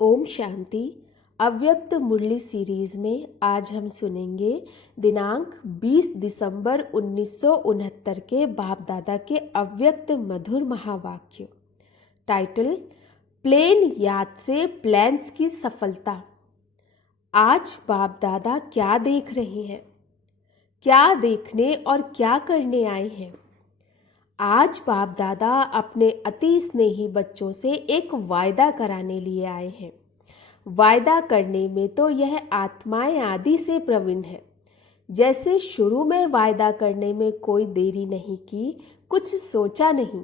ओम शांति। अव्यक्त मुरली सीरीज में आज हम सुनेंगे दिनांक 20 दिसंबर 1969 के बाप दादा के अव्यक्त मधुर महावाक्य। टाइटल, प्लेन याद से प्लान्स की सफलता। आज बाप दादा क्या देख रहे हैं, क्या देखने और क्या करने आए हैं। आज बाप दादा अपने अति स्नेही बच्चों से एक वायदा कराने लिए आए हैं। वायदा करने में तो यह आत्माएं आदि से प्रवीण है। जैसे शुरू में वायदा करने में कोई देरी नहीं की, कुछ सोचा नहीं,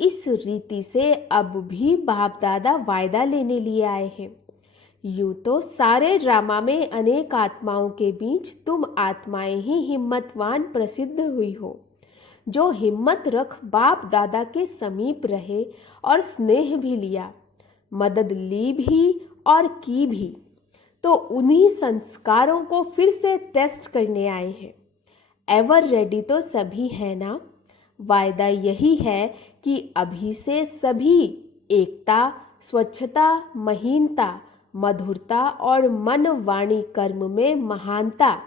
इस रीति से अब भी बाप दादा वायदा लेने लिए आए हैं। यूं तो सारे ड्रामा में अनेक आत्माओं के बीच तुम आत्माएं ही हिम्मतवान प्रसिद्ध हुई हो, जो हिम्मत रख बाप दादा के समीप रहे और स्नेह भी लिया, मदद ली भी और की भी। तो उन्हीं संस्कारों को फिर से टेस्ट करने आए हैं। एवर रेडी तो सभी है ना। वायदा यही है कि अभी से सभी एकता, स्वच्छता, महीनता, मधुरता और मन वाणी कर्म में महानता,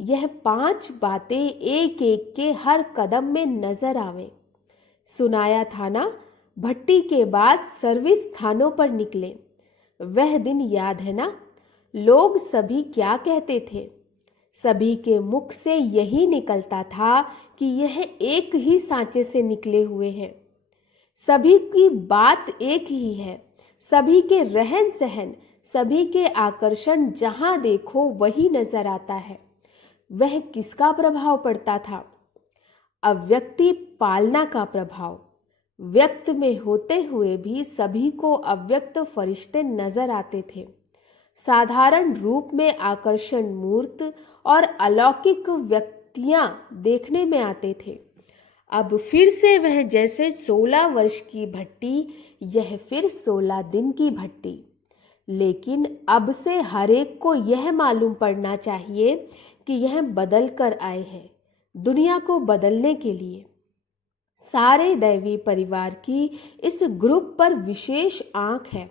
यह 5 बातें एक एक के हर कदम में नजर आवे। सुनाया था ना, भट्टी के बाद सर्विस स्थानों पर निकले। वह दिन याद है ना। लोग सभी क्या कहते थे, सभी के मुख से यही निकलता था कि यह एक ही सांचे से निकले हुए हैं। सभी की बात एक ही है, सभी के रहन सहन, सभी के आकर्षण जहां देखो वही नजर आता है। वह किसका प्रभाव पड़ता था? अव्यक्ति पालना का प्रभाव। व्यक्त में होते हुए भी सभी को अव्यक्त फरिश्ते नजर आते थे। साधारण रूप में आकर्षण मूर्त और अलौकिक व्यक्तियां देखने में आते थे। अब फिर से वह जैसे 16 वर्ष की भट्टी, यह फिर 16 दिन की भट्टी। लेकिन अब से हरेक को यह मालूम पड़ना चाहिए कि यह बदल कर आए हैं, दुनिया को बदलने के लिए। सारे दैवी परिवार की इस ग्रुप पर विशेष आंख है,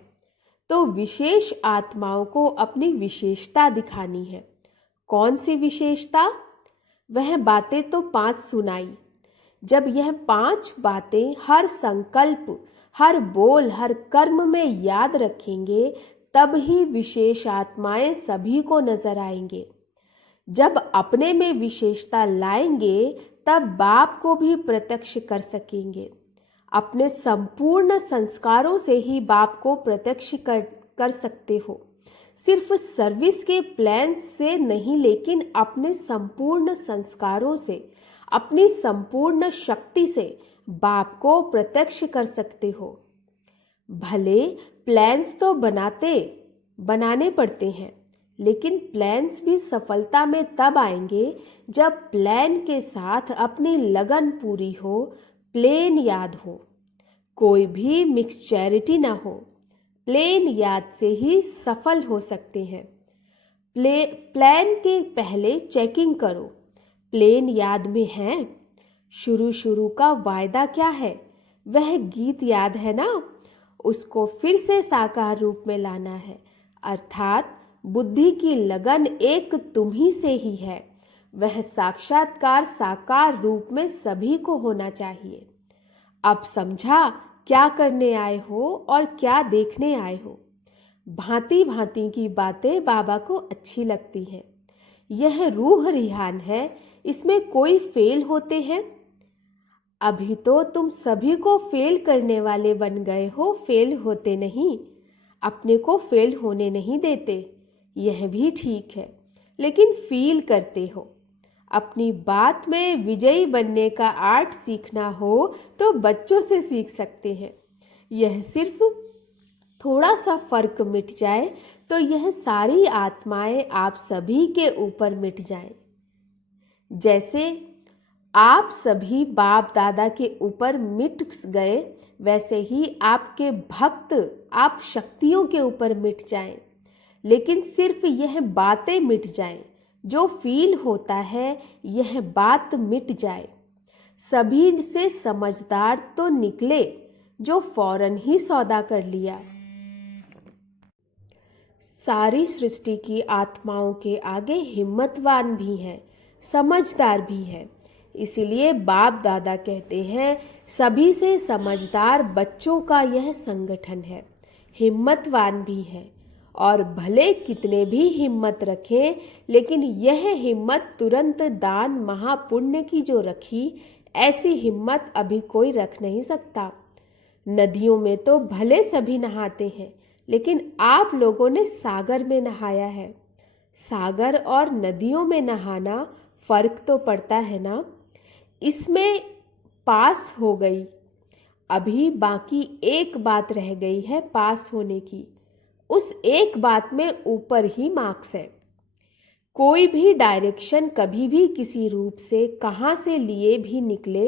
तो विशेष आत्माओं को अपनी विशेषता दिखानी है। कौन सी विशेषता? वह बातें तो 5 सुनाई। जब यह 5 बातें हर संकल्प, हर बोल, हर कर्म में याद रखेंगे, तब ही विशेष आत्माएं सभी को नजर आएंगे। जब अपने में विशेषता लाएंगे, तब बाप को भी प्रत्यक्ष कर सकेंगे। अपने संपूर्ण संस्कारों से ही बाप को प्रत्यक्ष कर सकते हो। सिर्फ सर्विस के प्लान से नहीं, लेकिन अपने संपूर्ण संस्कारों से, अपनी संपूर्ण शक्ति से बाप को प्रत्यक्ष कर सकते हो। भले प्लान्स तो बनाने पड़ते हैं, लेकिन प्लान्स भी सफलता में तब आएंगे जब प्लान के साथ अपनी लगन पूरी हो, प्लेन याद हो, कोई भी मिक्सचैरिटी ना हो। प्लेन याद से ही सफल हो सकते हैं। प्लान के पहले चेकिंग करो, प्लेन याद में है। शुरू का वायदा क्या है? वह गीत याद है ना, उसको फिर से साकार रूप में लाना है। अर्थात बुद्धि की लगन एक तुम ही से ही है। वह साक्षात्कार साकार रूप में सभी को होना चाहिए। अब समझा क्या करने आए हो और क्या देखने आए हो। भांति भांति की बातें बाबा को अच्छी लगती हैं। यह रूह रिहान है, इसमें कोई फेल होते हैं? अभी तो तुम सभी को फेल करने वाले बन गए हो, फेल होते नहीं। अपने को फेल होने नहीं देते, यह भी ठीक है, लेकिन फील करते हो। अपनी बात में विजयी बनने का आर्ट सीखना हो तो बच्चों से सीख सकते हैं। यह सिर्फ थोड़ा सा फर्क मिट जाए तो यह सारी आत्माएं आप सभी के ऊपर मिट जाएं। जैसे आप सभी बाप दादा के ऊपर मिट गए, वैसे ही आपके भक्त आप शक्तियों के ऊपर मिट जाएं। लेकिन सिर्फ यह बातें मिट जाएं, जो फील होता है यह बात मिट जाए। सभी से समझदार तो निकले जो फौरन ही सौदा कर लिया। सारी सृष्टि की आत्माओं के आगे हिम्मतवान भी है, समझदार भी है। इसीलिए बाप दादा कहते हैं सभी से समझदार बच्चों का यह संगठन है, हिम्मतवान भी है। और भले कितने भी हिम्मत रखें, लेकिन यह हिम्मत तुरंत दान महापुण्य की जो रखी, ऐसी हिम्मत अभी कोई रख नहीं सकता। नदियों में तो भले सभी नहाते हैं, लेकिन आप लोगों ने सागर में नहाया है। सागर और नदियों में नहाना फर्क तो पड़ता है ना। इसमें पास हो गई, अभी बाकी एक बात रह गई है पास होने की। उस एक बात में ऊपर ही मार्क्स है। कोई भी डायरेक्शन कभी भी किसी रूप से कहाँ से लिए भी निकले,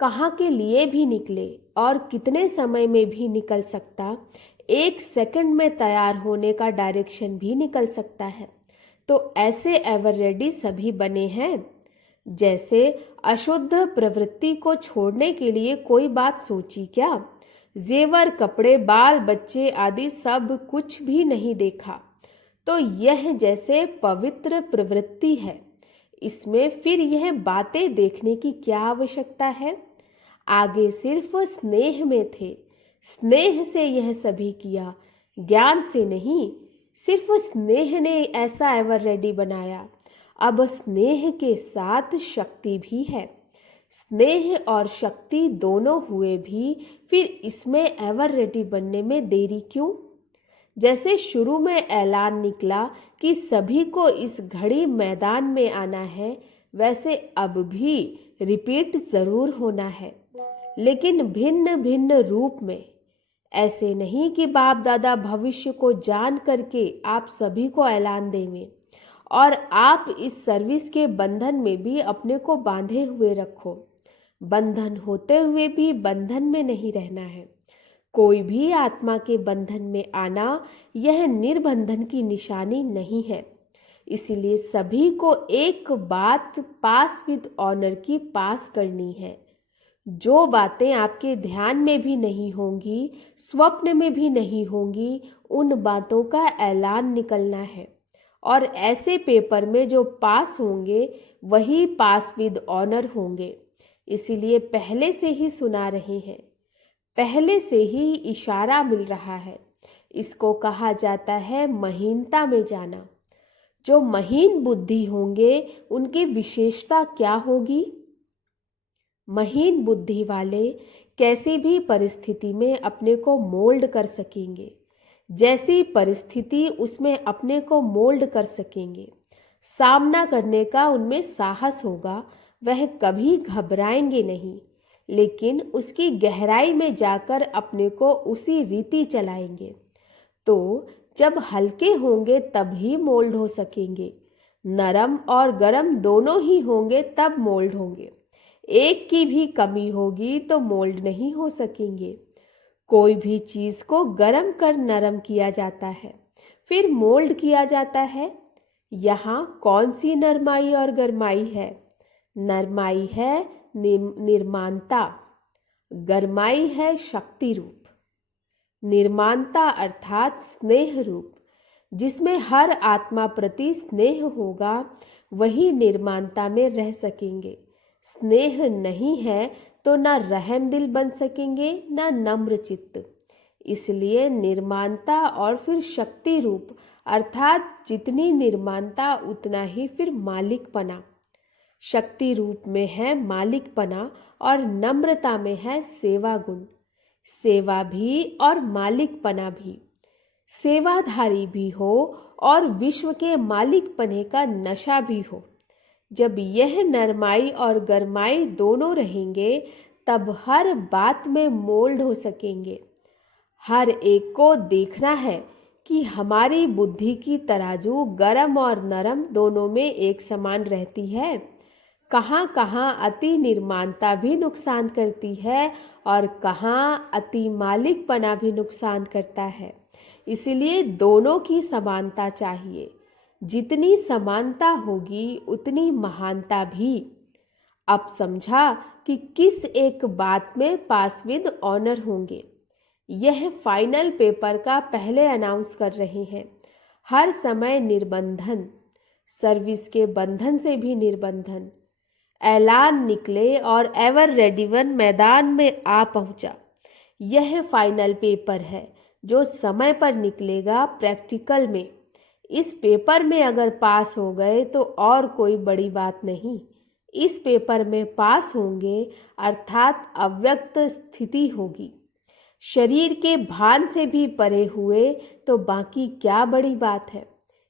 कहाँ के लिए भी निकले और कितने समय में भी निकल सकता, 1 सेकंड में तैयार होने का डायरेक्शन भी निकल सकता है। तो ऐसे एवर रेडी सभी बने हैं। जैसे अशुद्ध प्रवृत्ति को छोड़ने के लिए कोई बात सोची क्या? जेवर, कपड़े, बाल बच्चे आदि सब कुछ भी नहीं देखा। तो यह जैसे पवित्र प्रवृत्ति है, इसमें फिर यह बातें देखने की क्या आवश्यकता है? आगे सिर्फ स्नेह में थे, स्नेह से यह सभी किया, ज्ञान से नहीं। सिर्फ स्नेह ने ऐसा एवर रेडी बनाया। अब स्नेह के साथ शक्ति भी है। स्नेह और शक्ति दोनों हुए भी फिर इसमें एवर रेडी बनने में देरी क्यों? जैसे शुरू में ऐलान निकला कि सभी को इस घड़ी मैदान में आना है, वैसे अब भी रिपीट जरूर होना है, लेकिन भिन्न भिन्न रूप में। ऐसे नहीं कि बाप दादा भविष्य को जान करके आप सभी को ऐलान देंगे और आप इस सर्विस के बंधन में भी अपने को बांधे हुए रखो। बंधन होते हुए भी बंधन में नहीं रहना है। कोई भी आत्मा के बंधन में आना यह निर्बंधन की निशानी नहीं है। इसीलिए सभी को एक बात पास विद ऑनर की पास करनी है। जो बातें आपके ध्यान में भी नहीं होंगी, स्वप्न में भी नहीं होंगी, उन बातों का ऐलान निकलना है। और ऐसे पेपर में जो पास होंगे वही पास विद ऑनर होंगे। इसीलिए पहले से ही सुना रहे हैं, पहले से ही इशारा मिल रहा है। इसको कहा जाता है महीनता में जाना। जो महीन बुद्धि होंगे उनकी विशेषता क्या होगी? महीन बुद्धि वाले कैसी भी परिस्थिति में अपने को मोल्ड कर सकेंगे, जैसी परिस्थिति उसमें अपने को मोल्ड कर सकेंगे। सामना करने का उनमें साहस होगा, वह कभी घबराएंगे नहीं, लेकिन उसकी गहराई में जाकर अपने को उसी रीति चलाएंगे। तो जब हल्के होंगे तब ही मोल्ड हो सकेंगे। नरम और गरम दोनों ही होंगे तब मोल्ड होंगे। एक की भी कमी होगी तो मोल्ड नहीं हो सकेंगे। कोई भी चीज़ को गरम कर नरम किया जाता है, फिर मोल्ड किया जाता है। यहाँ कौन सी नरमाई और गरमाई है? नरमाई है निर्माणता, गरमाई है शक्ति रूप। निर्माणता अर्थात स्नेह रूप, जिसमें हर आत्मा प्रति स्नेह होगा, वही निर्माणता में रह सकेंगे। स्नेह नहीं है तो ना रहम दिल बन सकेंगे, ना नम्र चित्त। इसलिए निर्माणता और फिर शक्ति रूप, अर्थात जितनी निर्माणता उतना ही फिर मालिकपना। शक्ति रूप में है मालिकपना और नम्रता में है सेवा गुण। सेवा भी और मालिकपना भी, सेवाधारी भी हो और विश्व के मालिकपने का नशा भी हो। जब यह नरमाई और गरमाई दोनों रहेंगे, तब हर बात में मोल्ड हो सकेंगे। हर एक को देखना है कि हमारी बुद्धि की तराजू गरम और नरम दोनों में एक समान रहती है। कहाँ कहाँ अति निर्माणता भी नुकसान करती है और कहाँ अति मालिकपना भी नुकसान करता है। इसीलिए दोनों की समानता चाहिए। जितनी समानता होगी उतनी महानता भी। अब समझा कि किस एक बात में पास विद ऑनर होंगे। यह फाइनल पेपर का पहले अनाउंस कर रहे हैं। हर समय निर्बंधन, सर्विस के बंधन से भी निर्बंधन। ऐलान निकले और एवर रेडी वन मैदान में आ पहुंचा। यह फाइनल पेपर है जो समय पर निकलेगा प्रैक्टिकल में। इस पेपर में अगर पास हो गए तो और कोई बड़ी बात नहीं। इस पेपर में पास होंगे अर्थात अव्यक्त स्थिति होगी। शरीर के भान से भी परे हुए तो बाकी क्या बड़ी बात है।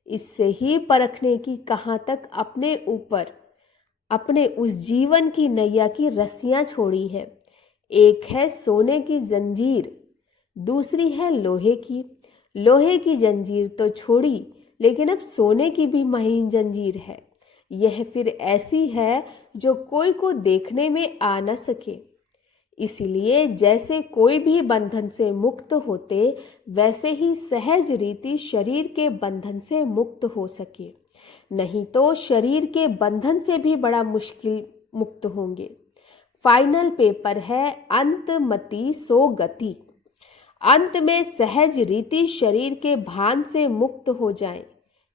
इससे ही परखने की कहाँ तक अपने ऊपर अपने उस जीवन की नैया की रस्सियां छोड़ी हैं। एक है सोने की जंजीर, दूसरी है लोहे की। लोहे की जंजीर तो छोड़ी, लेकिन अब सोने की भी महीन जंजीर है। यह फिर ऐसी है जो कोई को देखने में आ न सके। इसलिए जैसे कोई भी बंधन से मुक्त होते, वैसे ही सहज रीति शरीर के बंधन से मुक्त हो सके। नहीं तो शरीर के बंधन से भी बड़ा मुश्किल मुक्त होंगे। फाइनल पेपर है अंतमति सो गति। अंत में सहज रीति शरीर के भान से मुक्त हो जाएं।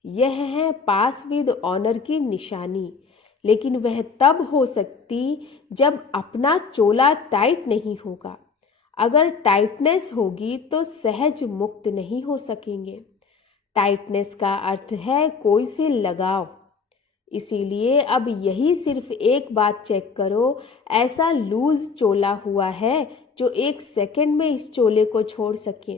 यह है पास विद ऑनर की निशानी। लेकिन वह तब हो सकती जब अपना चोला टाइट नहीं होगा। अगर टाइटनेस होगी तो सहज मुक्त नहीं हो सकेंगे। टाइटनेस का अर्थ है कोई से लगाव। इसीलिए अब यही सिर्फ एक बात चेक करो, ऐसा लूज चोला हुआ है जो 1 सेकंड में इस चोले को छोड़ सके।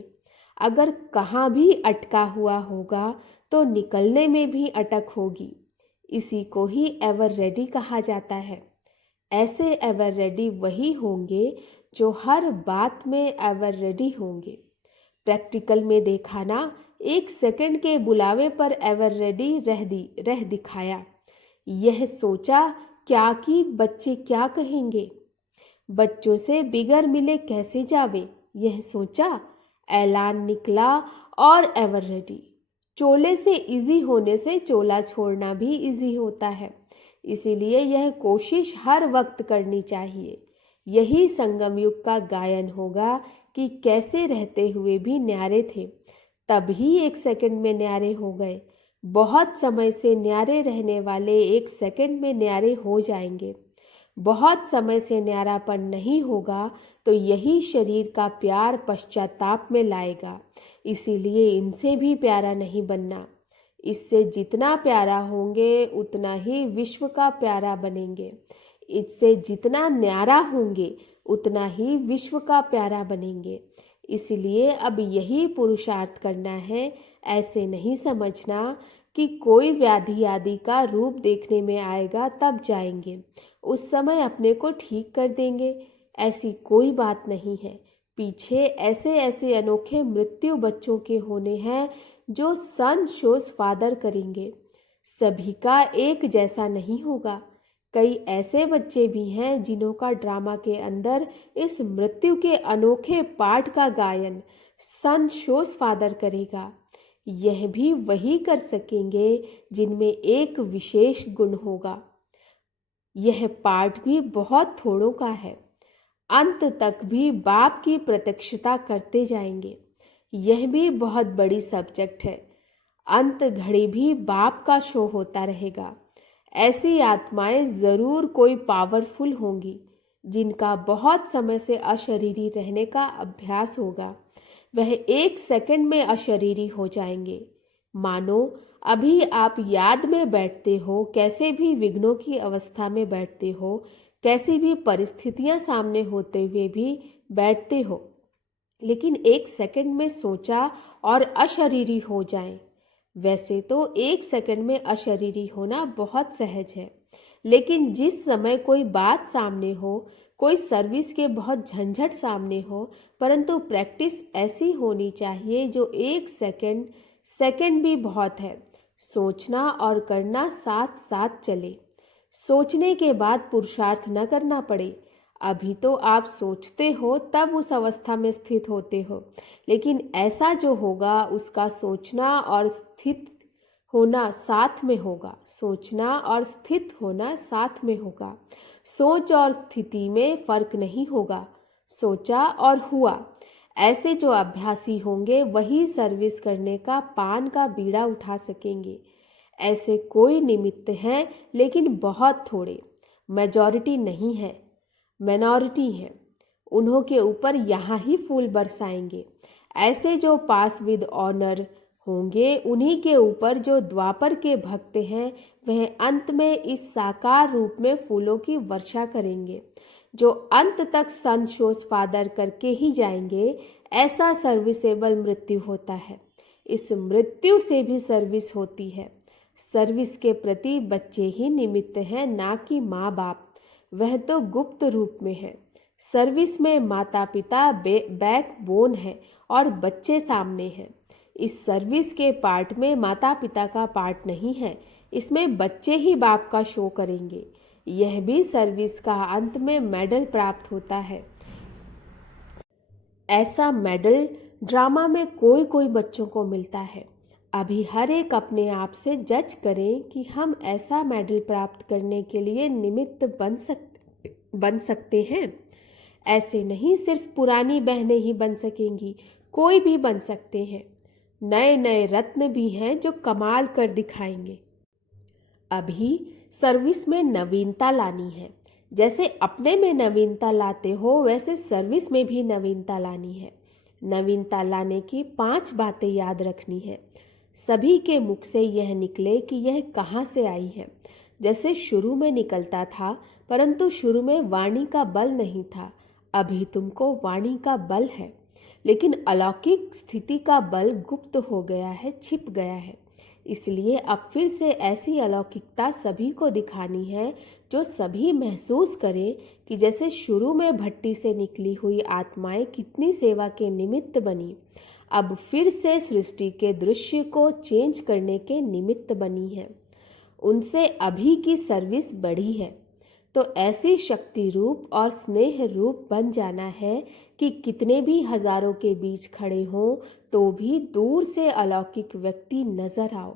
अगर कहाँ भी अटका हुआ होगा तो निकलने में भी अटक होगी। इसी को ही एवर रेडी कहा जाता है। ऐसे एवर रेडी वही होंगे जो हर बात में एवर रेडी होंगे। प्रैक्टिकल में देखा ना, 1 सेकंड के बुलावे पर एवर रेडी रह दिखाया। यह सोचा क्या कि बच्चे क्या कहेंगे, बच्चों से बिगर मिले कैसे जावे, यह सोचा। ऐलान निकला और एवर रेडी। चोले से इजी होने से चोला छोड़ना भी इजी होता है। इसीलिए यह कोशिश हर वक्त करनी चाहिए। यही संगम युग का गायन होगा कि कैसे रहते हुए भी न्यारे थे, तभी 1 सेकंड में न्यारे हो गए। बहुत समय से न्यारे रहने वाले 1 सेकंड में न्यारे हो जाएंगे। बहुत समय से न्यारापन नहीं होगा तो यही शरीर का प्यार पश्चाताप में लाएगा। इसीलिए इनसे भी प्यारा नहीं बनना। इससे जितना प्यारा होंगे उतना ही विश्व का प्यारा बनेंगे। इससे जितना न्यारा होंगे उतना ही विश्व का प्यारा बनेंगे। इसलिए अब यही पुरुषार्थ करना है। ऐसे नहीं समझना कि कोई व्याधि आदि का रूप देखने में आएगा तब जाएंगे, उस समय अपने को ठीक कर देंगे। ऐसी कोई बात नहीं है। पीछे ऐसे ऐसे अनोखे मृत्यु बच्चों के होने हैं जो सन शोज फादर करेंगे। सभी का एक जैसा नहीं होगा। कई ऐसे बच्चे भी हैं जिन्हों का ड्रामा के अंदर इस मृत्यु के अनोखे पाठ का गायन सन शोज फादर करेगा। यह भी वही कर सकेंगे जिनमें एक विशेष गुण होगा। यह पाठ भी बहुत थोड़ों का है। अंत तक भी बाप की प्रत्यक्षता करते जाएंगे। यह भी बहुत बड़ी सब्जेक्ट है। अंत घड़ी भी बाप का शो होता रहेगा। ऐसी आत्माएं जरूर कोई पावरफुल होंगी जिनका बहुत समय से अशरीरी रहने का अभ्यास होगा। वह 1 सेकंड में अशरीरी हो जाएंगे। मानो अभी आप याद में बैठते हो, कैसे भी विघ्नों की अवस्था में बैठते हो, कैसी भी परिस्थितियां सामने होते हुए भी बैठते हो, लेकिन 1 सेकंड में सोचा और अशरीरी हो जाएं। वैसे तो 1 सेकंड में अशरीरी होना बहुत सहज है, लेकिन जिस समय कोई बात सामने हो, कोई सर्विस के बहुत झंझट सामने हो, परंतु प्रैक्टिस ऐसी होनी चाहिए जो 1 सेकंड भी बहुत है। सोचना और करना साथ साथ चले। सोचने के बाद पुरुषार्थ न करना पड़े। अभी तो आप सोचते हो तब उस अवस्था में स्थित होते हो, लेकिन ऐसा जो होगा उसका सोचना और स्थित होना साथ में होगा। सोचना और स्थित होना साथ में होगा। सोच और स्थिति में फर्क नहीं होगा। सोचा और हुआ, ऐसे जो अभ्यासी होंगे वही सर्विस करने का पान का बीड़ा उठा सकेंगे। ऐसे कोई निमित्त हैं लेकिन बहुत थोड़े, मेजॉरिटी नहीं है, मिनॉरिटी हैं। उन्हों के ऊपर यहाँ ही फूल बरसाएंगे। ऐसे जो पास विद ऑनर होंगे उन्हीं के ऊपर जो द्वापर के भक्त हैं वह अंत में इस साकार रूप में फूलों की वर्षा करेंगे। जो अंत तक सन शोज फादर करके ही जाएंगे, ऐसा सर्विसेबल मृत्यु होता है। इस मृत्यु से भी सर्विस होती है। सर्विस के प्रति बच्चे ही निमित्त हैं, ना कि माँ बाप। वह तो गुप्त रूप में है। सर्विस में माता पिता बैक बोन है और बच्चे सामने हैं। इस सर्विस के पार्ट में माता पिता का पार्ट नहीं है, इसमें बच्चे ही बाप का शो करेंगे। यह भी सर्विस का अंत में मेडल प्राप्त होता है। ऐसा मेडल ड्रामा में कोई कोई बच्चों को मिलता है। अभी हर एक अपने आप से जज करें कि हम ऐसा मेडल प्राप्त करने के लिए निमित्त बन सकते हैं। ऐसे नहीं सिर्फ पुरानी बहनें ही बन सकेंगी, कोई भी बन सकते हैं। नए नए रत्न भी हैं जो कमाल कर दिखाएंगे। अभी सर्विस में नवीनता लानी है। जैसे अपने में नवीनता लाते हो वैसे सर्विस में भी नवीनता लानी है। नवीनता लाने की 5 बातें याद रखनी है। सभी के मुख से यह निकले कि यह कहाँ से आई है। जैसे शुरू में निकलता था, परंतु शुरू में वाणी का बल नहीं था। अभी तुमको वाणी का बल है, लेकिन अलौकिक स्थिति का बल गुप्त हो गया है, छिप गया है। इसलिए अब फिर से ऐसी अलौकिकता सभी को दिखानी है जो सभी महसूस करें कि जैसे शुरू में भट्टी से निकली हुई आत्माएं कितनी सेवा के निमित्त बनी, अब फिर से सृष्टि के दृश्य को चेंज करने के निमित्त बनी है। उनसे अभी की सर्विस बढ़ी है, तो ऐसी शक्ति रूप और स्नेह रूप बन जाना है कि कितने भी हजारों के बीच खड़े हों तो भी दूर से अलौकिक व्यक्ति नजर आओ।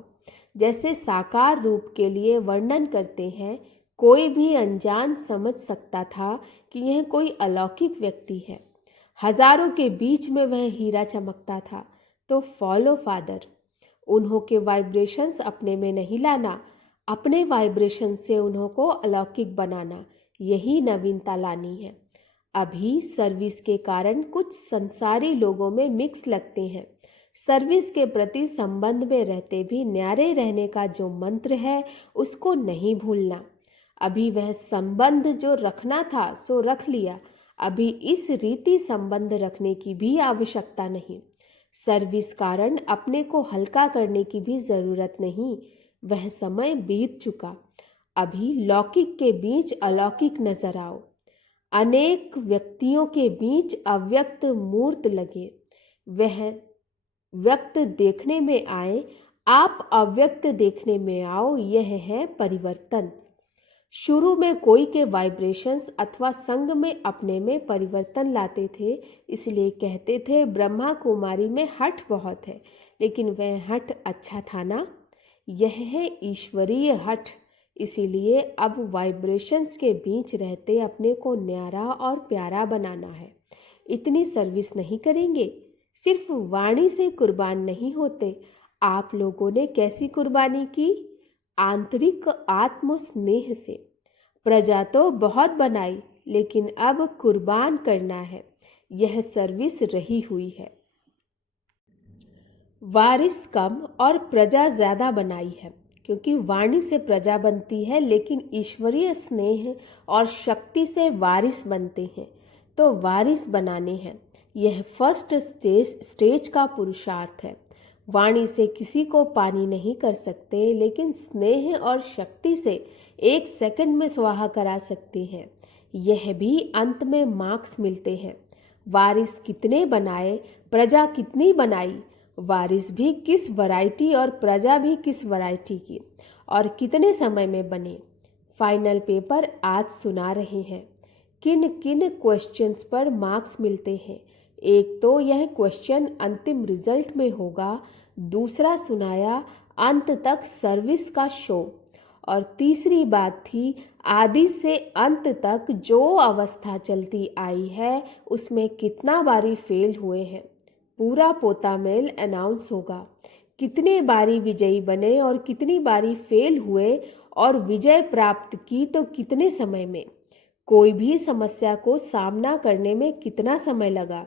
जैसे साकार रूप के लिए वर्णन करते हैं, कोई भी अनजान समझ सकता था कि यह कोई अलौकिक व्यक्ति है। हजारों के बीच में वह हीरा चमकता था। तो फॉलो फादर। उन्हों के वाइब्रेशंस अपने में नहीं लाना, अपने वाइब्रेशन से उन्हों को अलौकिक बनाना, यही नवीनता लानी है। अभी सर्विस के कारण कुछ संसारी लोगों में मिक्स लगते हैं। सर्विस के प्रति संबंध में रहते भी न्यारे रहने का जो मंत्र है उसको नहीं भूलना। अभी वह संबंध जो रखना था सो रख लिया, अभी इस रीति संबंध रखने की भी आवश्यकता नहीं। सर्विस कारण अपने को हल्का करने की भी जरूरत नहीं, वह समय बीत चुका। अभी लौकिक के बीच अलौकिक नजर आओ। अनेक व्यक्तियों के बीच अव्यक्त मूर्त लगे, वह व्यक्त देखने में आए, आप अव्यक्त देखने में आओ, यह है परिवर्तन। शुरू में कोई के वाइब्रेशंस अथवा संग में अपने में परिवर्तन लाते थे, इसलिए कहते थे ब्रह्मा कुमारी में हठ बहुत है, लेकिन वह हठ अच्छा था ना? यह है ईश्वरीय हठ। इसीलिए अब वाइब्रेशंस के बीच रहते अपने को न्यारा और प्यारा बनाना है। इतनी सर्विस नहीं करेंगे, सिर्फ वाणी से कुर्बान नहीं होते। आप लोगों ने कैसी कुर्बानी की? आंतरिक आत्म स्नेह से। प्रजा तो बहुत बनाई, लेकिन अब कुर्बान करना है, यह सर्विस रही हुई है। वारिस कम और प्रजा ज़्यादा बनाई है, क्योंकि वाणी से प्रजा बनती है, लेकिन ईश्वरीय स्नेह और शक्ति से वारिस बनते हैं। तो वारिस बनाने हैं, यह फर्स्ट स्टेज का पुरुषार्थ है। वाणी से किसी को पानी नहीं कर सकते, लेकिन स्नेह और शक्ति से 1 सेकंड में स्वाहा करा सकते हैं। यह भी अंत में मार्क्स मिलते हैं। वारिस कितने बनाए, प्रजा कितनी बनाई, वारिस भी किस वैरायटी और प्रजा भी किस वैरायटी की, और कितने समय में बने। फाइनल पेपर आज सुना रहे हैं। किन किन क्वेश्चंस पर मार्क्स मिलते हैं? एक तो यह क्वेश्चन अंतिम रिजल्ट में होगा, दूसरा सुनाया अंत तक सर्विस का शो, और तीसरी बात थी आदि से अंत तक जो अवस्था चलती आई है उसमें कितना बारी फेल हुए हैं। पूरा पोतामेल अनाउंस होगा, कितने बारी विजयी बने और कितनी बारी फेल हुए और विजय प्राप्त की तो कितने समय में, कोई भी समस्या को सामना करने में कितना समय लगा,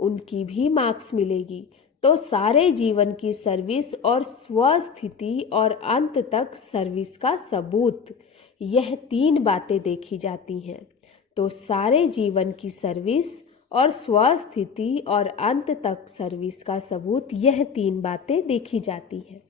उनकी भी मार्क्स मिलेगी। तो सारे जीवन की सर्विस और स्वस्थिति और अंत तक सर्विस का सबूत, यह 3 बातें देखी जाती हैं। तो सारे जीवन की सर्विस और स्वस्थिति और अंत तक सर्विस का सबूत, यह 3 बातें देखी जाती हैं।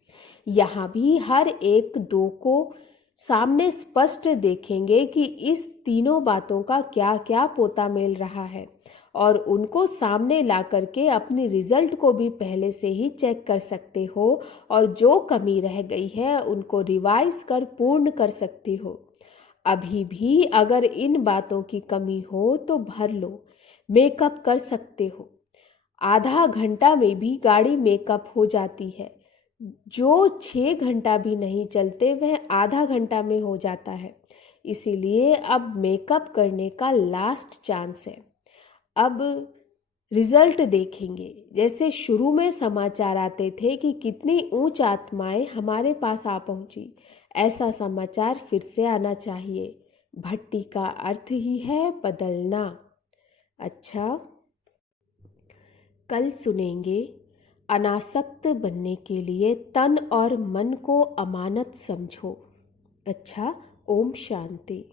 यहाँ भी हर एक 2 को सामने स्पष्ट देखेंगे कि इस तीनों बातों का क्या क्या पोता मेल रहा है, और उनको सामने ला करके अपनी रिजल्ट को भी पहले से ही चेक कर सकते हो, और जो कमी रह गई है उनको रिवाइज कर पूर्ण कर सकते हो। अभी भी अगर इन बातों की कमी हो तो भर लो, मेकअप कर सकते हो। आधा घंटा में भी गाड़ी मेकअप हो जाती है। जो 6 घंटा भी नहीं चलते वह आधा घंटा में हो जाता है। इसीलिए अब मेकअप करने का लास्ट चांस है। अब रिजल्ट देखेंगे। जैसे शुरू में समाचार आते थे कि कितनी उच्च आत्माएं हमारे पास आ पहुंची, ऐसा समाचार फिर से आना चाहिए। भट्टी का अर्थ ही है बदलना। अच्छा, कल सुनेंगे अनासक्त बनने के लिए तन और मन को अमानत समझो। अच्छा, ओम शांति।